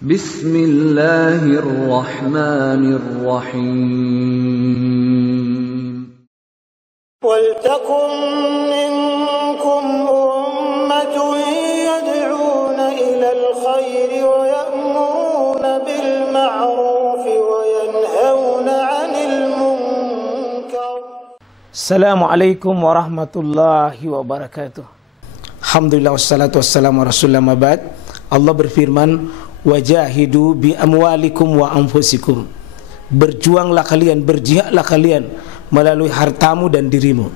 Bismillahirrahmanirrahim. وَلْتَكُنْ مِنْكُمْ أُمَّةٌ يَدْعُونَ إِلَى الْخَيْرِ وَيَأْمُرُونَ بِالْمَعْرُوفِ وَيَنْهَوْنَ عَنِ الْمُنْكَرِ. Assalamualaikum warahmatullahi wabarakatuh. Alhamdulillah wassalatu wassalamu ala rasulillah mabad. Allah berfirman, wajahidu bi amwalikum wa anfusikum. Berjuanglah kalian, berjihadlah kalian melalui hartamu dan dirimu.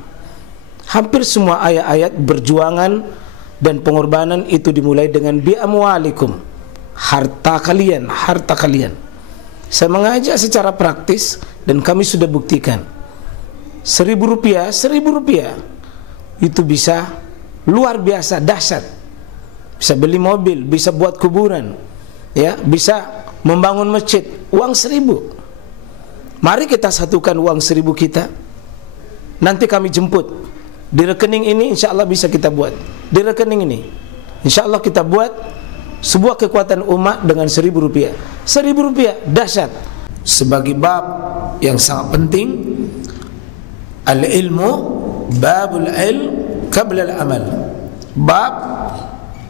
Hampir semua ayat-ayat berjuangan dan pengorbanan itu dimulai dengan bi amwalikum, harta kalian, harta kalian. Saya mengajak secara praktis dan kami sudah buktikan. Rp1.000 itu bisa luar biasa dahsyat. Bisa beli mobil, bisa buat kuburan, ya, bisa membangun masjid. Uang 1.000. Mari kita satukan uang 1.000 kita. Nanti kami jemput. Di rekening ini insya Allah bisa kita buat. Di rekening ini insya Allah kita buat sebuah kekuatan umat dengan Rp1.000. Rp1.000 dahsyat. Sebagai bab yang sangat penting, al-ilmu babul ilm qabla al-amal. Bab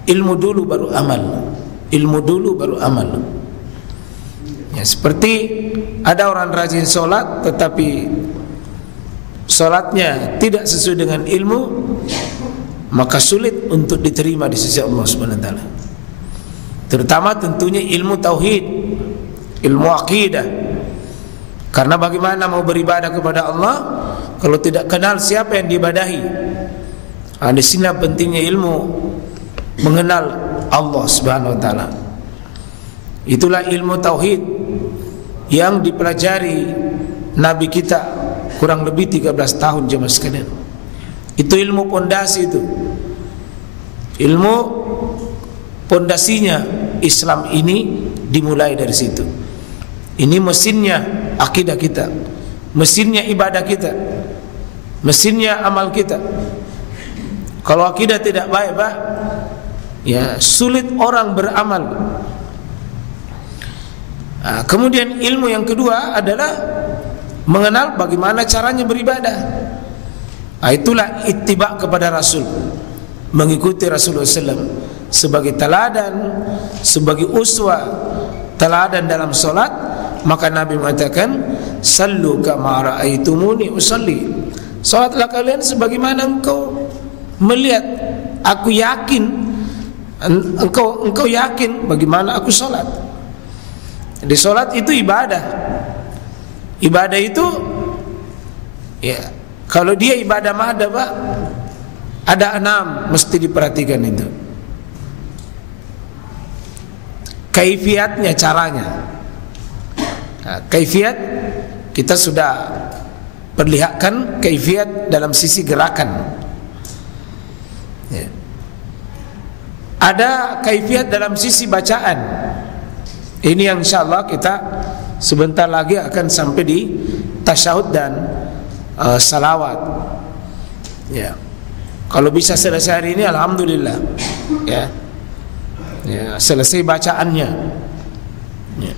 ilmu dulu baru amal. Ilmu dulu baru amal. Ya, seperti ada orang rajin sholat tetapi sholatnya tidak sesuai dengan ilmu, maka sulit untuk diterima di sisi Allah Subhanahu wa taala. Terutama tentunya ilmu tauhid, ilmu akidah. Karena bagaimana mau beribadah kepada Allah kalau tidak kenal siapa yang diibadahi? Di sini pentingnya ilmu mengenal Allah Subhanahu wa taala. Itulah ilmu tauhid yang dipelajari Nabi kita kurang lebih 13 tahun jemaah sekalian. Itu ilmu pondasi itu. Ilmu pondasinya Islam ini dimulai dari situ. Ini mesinnya akidah kita, mesinnya ibadah kita, mesinnya amal kita. Kalau akidah tidak baik, Pak, ya sulit orang beramal. Nah, kemudian ilmu yang kedua adalah mengenal bagaimana caranya beribadah. Nah, itulah ittiba kepada Rasul, mengikuti Rasulullah SAW sebagai teladan, sebagai uswah, teladan dalam solat. Maka Nabi mengatakan, sallu kama ra'aitumuni usalli. Salatlah kalian sebagaimana engkau melihat aku yakin, engkau yakin bagaimana aku solat. Di solat itu ibadah. Ibadah itu, ya, kalau dia ibadah mada, Pak, ada 6 mesti diperhatikan itu. Kaifiatnya, caranya. Nah, kaifiat kita sudah perlihatkan kaifiat dalam sisi gerakan. Ya. Ada kaifiat dalam sisi bacaan. Ini yang insyaallah kita sebentar lagi akan sampai di tasyahud dan salawat. Ya. Kalau bisa selesai hari ini alhamdulillah. Ya. Ya, selesai bacaannya. Ya.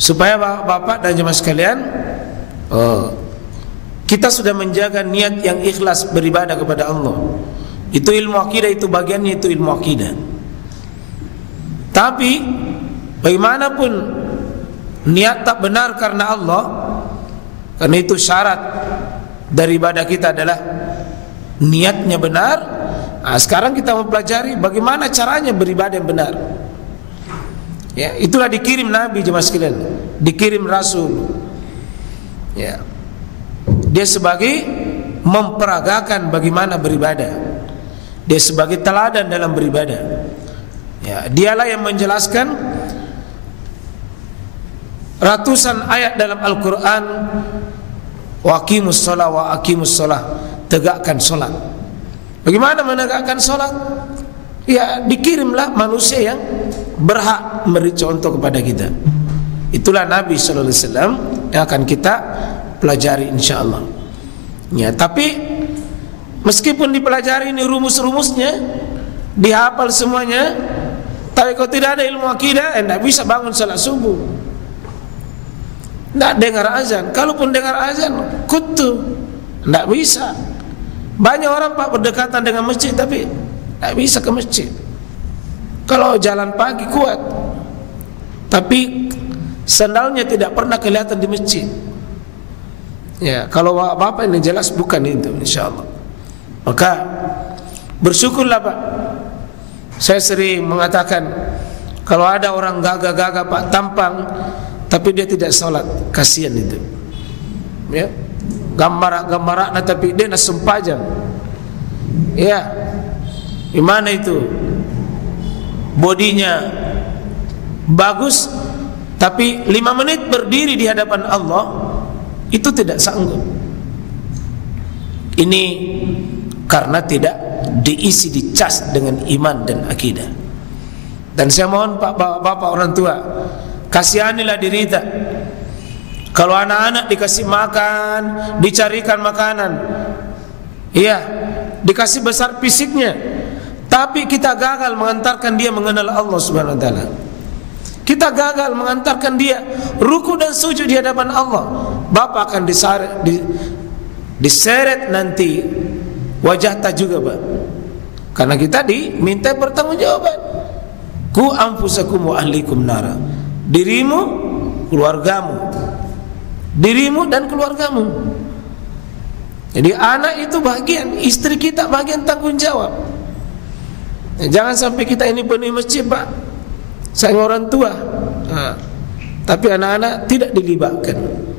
Supaya Bapak dan jemaah sekalian, kita sudah menjaga niat yang ikhlas beribadah kepada Allah. Itu ilmu akidah, itu bagiannya, itu ilmu akidah. Tapi bagaimanapun niat tak benar karena Allah, karena itu syarat dari ibadah kita adalah niatnya benar. Nah, sekarang kita mempelajari bagaimana caranya beribadah yang benar. Ya, itulah dikirim Nabi jemaah sekalian, dikirim Rasul. Ya. Dia sebagai memperagakan bagaimana beribadah. Dia sebagai teladan dalam beribadah. Ya, dialah yang menjelaskan ratusan ayat dalam Al-Quran. Waqimus sholah wa aqimus sholah, tegakkan sholat. Bagaimana menegakkan sholat? Ya, dikirimlah manusia yang berhak memberi contoh kepada kita. Itulah Nabi sallallahu alaihi wasallam yang akan kita pelajari insyaallah. Ya, tapi meskipun dipelajari ini rumus-rumusnya, dihafal semuanya, Tapi kalau tidak ada ilmu akidah, tidak bisa bangun salat subuh, tidak dengar azan. Kalaupun dengar azan, kutu, tidak bisa. Banyak orang Pak berdekatan dengan masjid tapi tidak bisa ke masjid. Kalau jalan pagi kuat, tapi sandalnya tidak pernah kelihatan di masjid. Ya, kalau bapak ini jelas bukan itu, insyaallah. Maka bersyukurlah Pak. Saya sering mengatakan, kalau ada orang gagah-gagah Pak, tampang, tapi dia tidak sholat, kasihan itu. Ya, gambar-gambar tapi dia nak sempajang. Ya, gimana itu? Bodinya bagus, tapi 5 menit berdiri di hadapan Allah itu tidak sanggup. Ini karena tidak diisi, dicas dengan iman dan akidah. Dan saya mohon Pak, bapak orang tua, kasihanilah diri kita. Kalau anak-anak dikasih makan, dicarikan makanan, iya, dikasih besar fisiknya, tapi kita gagal mengantarkan dia mengenal Allah Subhanahu wa taala. Kita gagal mengantarkan dia ruku dan sujud di hadapan Allah. Bapak akan diseret nanti wajah tak juga Pak. Karena kita diminta pertanggungjawaban. Ku anfusakum wa ahlikum nara. Dirimu, keluargamu. Dirimu dan keluargamu. Jadi anak itu bagian, istri kita bagian tanggung jawab. Jangan sampai kita ini penuh masjid Pak, sayang orang tua, tapi anak-anak tidak dilibatkan.